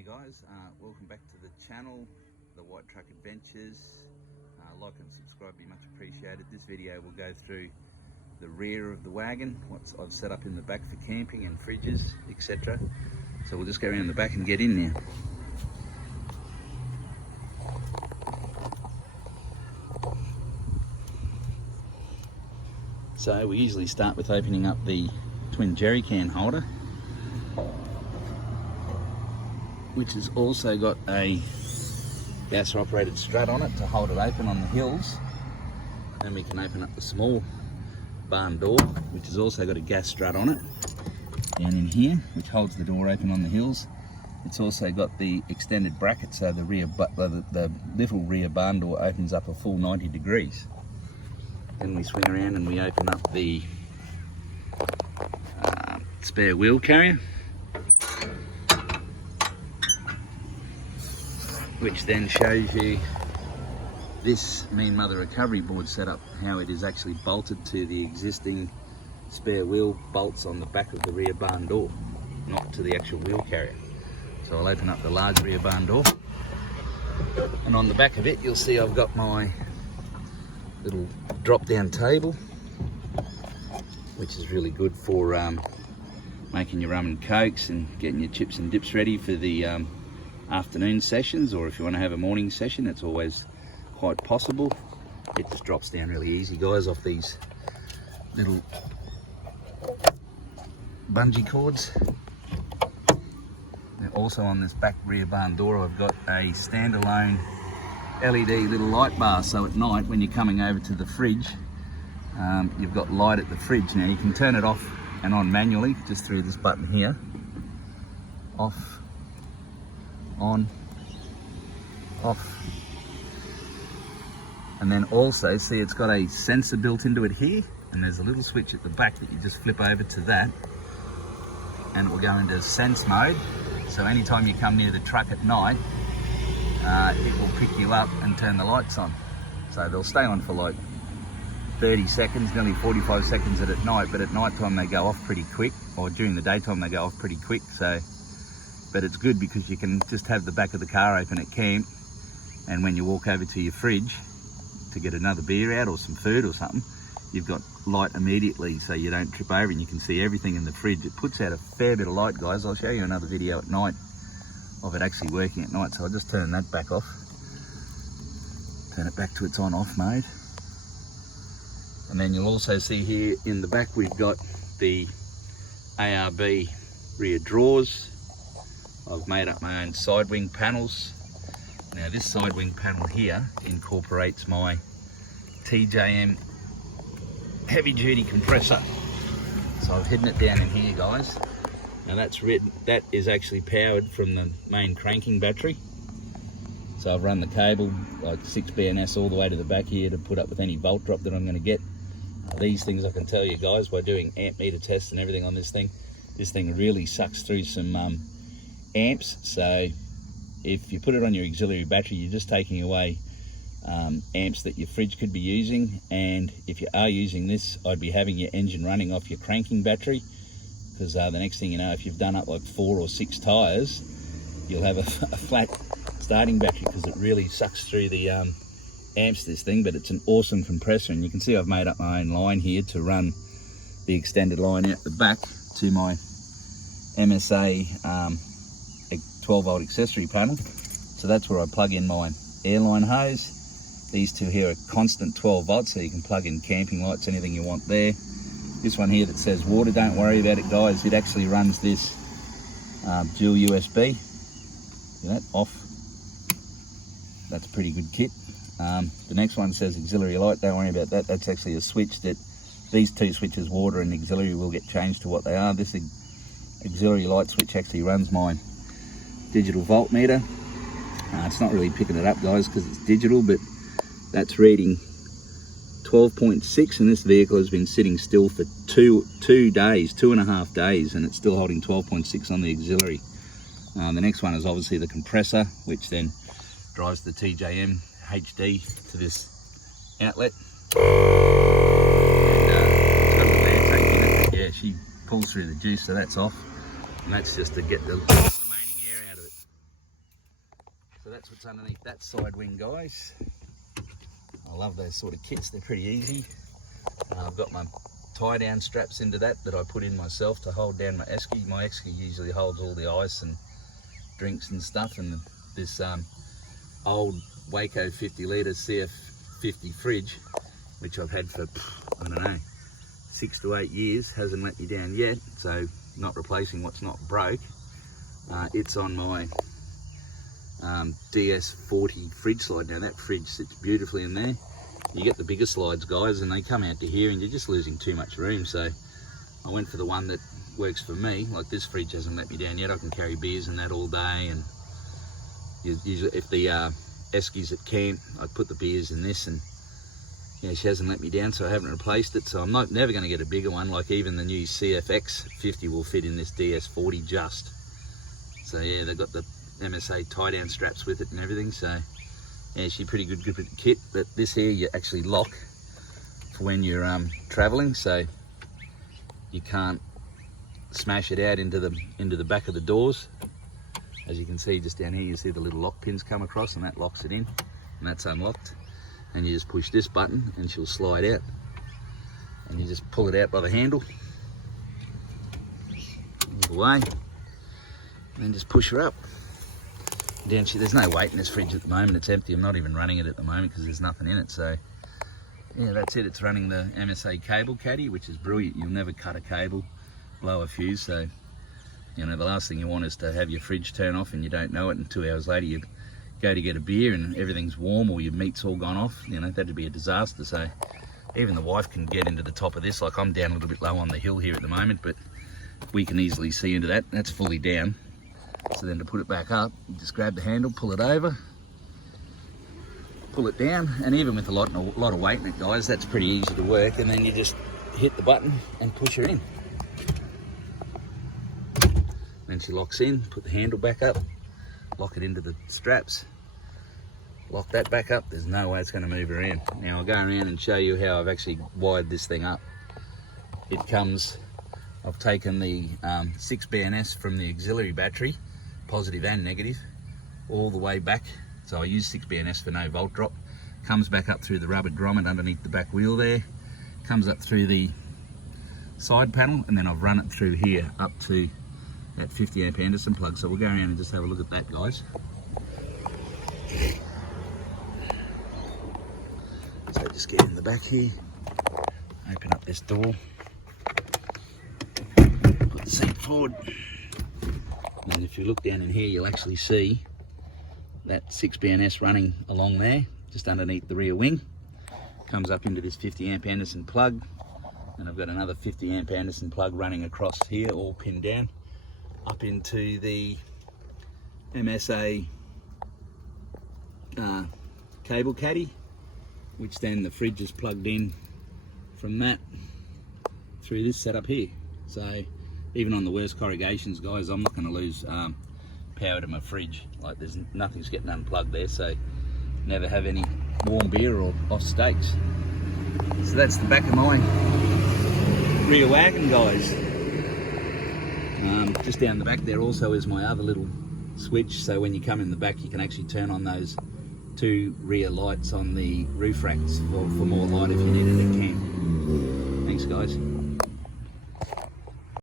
Hey guys, welcome back to the channel, The White Truck Adventures. Like and subscribe, be much appreciated. This video will go through the rear of the wagon, what I've set up in the back for camping and fridges, etc. So we'll just go around the back and get in now. So we usually start with opening up the twin jerry can holder, which has also got a gas operated strut on it to hold it open on the hills. Then we can open up the small barn door, which has also got a gas strut on it down in here, which holds the door open on the hills. It's also got the extended bracket, so the little rear barn door opens up a full 90 degrees. Then we swing around and we open up the spare wheel carrier, which then shows you this Mean Mother recovery board setup, how it is actually bolted to the existing spare wheel bolts on the back of the rear barn door, not to the actual wheel carrier. So I'll open up the large rear barn door, and on the back of it you'll see I've got my little drop down table, which is really good for making your rum and cokes and getting your chips and dips ready for the afternoon sessions, or if you want to have a morning session, it's always quite possible. It just drops down really easy, guys, off these little bungee cords. Now, also on this back rear barn door I've got a standalone LED little light bar, so at night when you're coming over to the fridge, you've got light at the fridge. Now you can turn it off and on manually just through this button here. Off, on, off. And then also see it's got a sensor built into it here, and there's a little switch at the back that you just flip over to that, and it will go into sense mode. So anytime you come near the truck at night, it will pick you up and turn the lights on. So they'll stay on for like 30 seconds, nearly 45 seconds at night, but at night time they go off pretty quick, or during the daytime they go off pretty quick. But it's good because you can just have the back of the car open at camp, and when you walk over to your fridge to get another beer out or some food or something, you've got light immediately, so you don't trip over and you can see everything in the fridge. It puts out a fair bit of light, guys. I'll show you another video at night of it actually working at night. So I'll just turn that back off, turn it back to its on off mode. And then you'll also see here in the back we've got the ARB rear drawers. I've made up my own side wing panels. Now this side wing panel here incorporates my TJM heavy duty compressor. So I've hidden it down in here, guys. Now that is actually powered from the main cranking battery. So I've run the cable like 6 BNS all the way to the back here to put up with any volt drop that I'm going to get. These things I can tell you guys by doing amp meter tests and everything on this thing really sucks through some amps. So if you put it on your auxiliary battery, you're just taking away amps that your fridge could be using. And if you are using this, I'd be having your engine running off your cranking battery, because the next thing you know, if you've done up like 4 or 6 tires, you'll have a flat starting battery, because it really sucks through the amps, this thing. But it's an awesome compressor, and you can see I've made up my own line here to run the extended line out the back to my MSA 12 volt accessory panel. So that's where I plug in my airline hose. These two here are constant 12 volts, so you can plug in camping lights, anything you want there. This one here that says water, don't worry about it, guys. It actually runs this dual USB. See that? Off. That's a pretty good kit. The next one says auxiliary light, don't worry about that. That's actually a switch that these two switches, water and auxiliary, will get changed to what they are. This auxiliary light switch actually runs my digital voltmeter. It's not really picking it up, guys, because it's digital, but that's reading 12.6, and this vehicle has been sitting still for 2.5 days, and it's still holding 12.6 on the auxiliary. The next one is obviously the compressor, which then drives the TJM HD to this outlet. And it's got a little air tank in it. Yeah, she pulls through the juice, so that's off. And that's just to get the remaining air out of it. So that's what's underneath that side wing, guys. I love those sort of kits, they're pretty easy. I've got my tie down straps into that I put in myself to hold down my esky. My esky usually holds all the ice and drinks and stuff, and this old Waco 50 litre CF50 fridge, which I've had for, I don't know, 6 to 8 years, hasn't let me down yet. So not replacing what's not broke. It's on my DS40 fridge slide. Now that fridge sits beautifully in there. You get the bigger slides, guys, and they come out to here and you're just losing too much room. So I went for the one that works for me. Like, this fridge hasn't let me down yet. I can carry beers in that all day, and usually if the Eskies at camp, I put the beers in this, and yeah, she hasn't let me down, so I haven't replaced it. So I'm never going to get a bigger one. Like, even the new CFX 50 will fit in this DS40 just. So yeah, they've got the MSA tie down straps with it and everything. So yeah, she's pretty good kit. But this here you actually lock for when you're traveling, so you can't smash it out into the back of the doors. As you can see just down here, you see the little lock pins come across, and that locks it in, and that's unlocked. And you just push this button and she'll slide out, and you just pull it out by the handle all the way, and then just push her up. Down there's no weight in this fridge at the moment. It's empty. I'm not even running it at the moment because there's nothing in it. So yeah, that's it. It's running the MSA cable caddy, which is brilliant. You'll never cut a cable, blow a fuse. So you know, the last thing you want is to have your fridge turn off and you don't know it, and 2 hours later you go to get a beer and everything's warm, or your meat's all gone off. You know, that'd be a disaster. So even the wife can get into the top of this. Like, I'm down a little bit low on the hill here at the moment, but we can easily see into that. That's fully down. So then to put it back up, you just grab the handle, pull it over, pull it down, and even with a lot of weight in it, guys, that's pretty easy to work. And then you just hit the button and push her in. Then she locks in, put the handle back up, lock it into the straps, lock that back up. There's no way it's going to move around. Now I'll go around and show you how I've actually wired this thing up. It comes, I've taken the 6 BNS from the auxiliary battery, positive and negative, all the way back. So I use 6 BNS for no volt drop. Comes back up through the rubber grommet underneath the back wheel there, comes up through the side panel, and then I've run it through here up to that 50 amp Anderson plug. So we'll go around and just have a look at that, guys. So just get in the back here, open up this door, put the seat forward, and if you look down in here, you'll actually see that 6 BNS running along there, just underneath the rear wing. Comes up into this 50 amp Anderson plug, and I've got another 50 amp Anderson plug running across here, all pinned down, up into the MSA cable caddy, which then the fridge is plugged in from that through this setup here. So even on the worst corrugations, guys, I'm not going to lose power to my fridge. Like, there's nothing's getting unplugged there, so never have any warm beer or off steaks. So that's the back of my rear wagon, guys. Just down the back there also is my other little switch, so when you come in the back you can actually turn on those 2 rear lights on the roof racks for more light if you need it at camp. Thanks, guys.